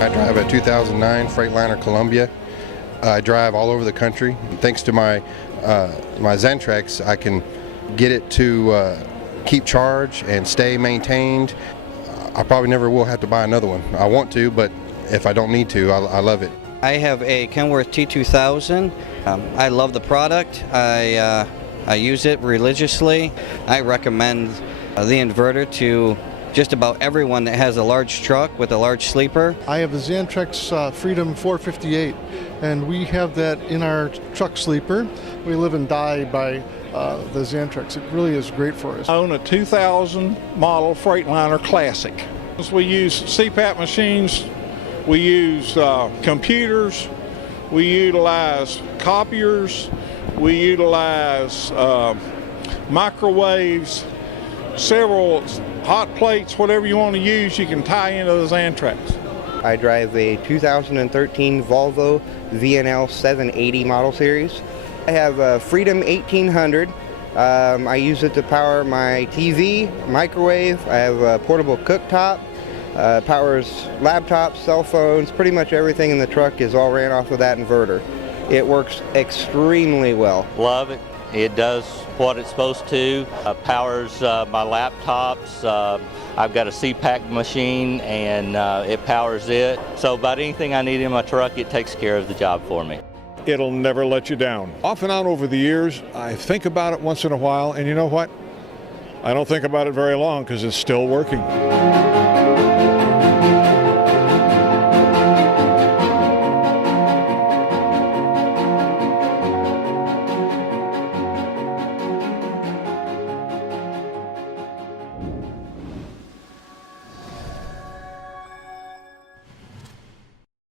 I drive a 2009 Freightliner Columbia. I drive all over the country. Thanks to my Xantrex, I can get it to keep charge and stay maintained. I probably never will have to buy another one. I want to, but if I don't need to, I love it. I have a Kenworth T2000. I love the product. I use it religiously. I recommend the inverter to just about everyone that has a large truck with a large sleeper. I have the Xantrex Freedom 458, and we have that in our truck sleeper. We live and die by the Xantrex. It really is great for us. I own a 2000 model Freightliner Classic. We use CPAP machines, we use computers, we utilize copiers, we utilize microwaves, several hot plates, whatever you want to use, you can tie into the Xantrex. I drive a 2013 Volvo VNL 780 model series. I have a Freedom 1800. I use it to power my TV, microwave. I have a portable cooktop. Powers laptops, cell phones, pretty much everything in the truck is all ran off of that inverter. It works extremely well. Love it. It does what it's supposed to. Powers my laptops. I've got a CPAP machine and it powers it. So about anything I need in my truck, it takes care of the job for me. It'll never let you down. Off and on over the years, I think about it once in a while, and you know what? I don't think about it very long because it's still working.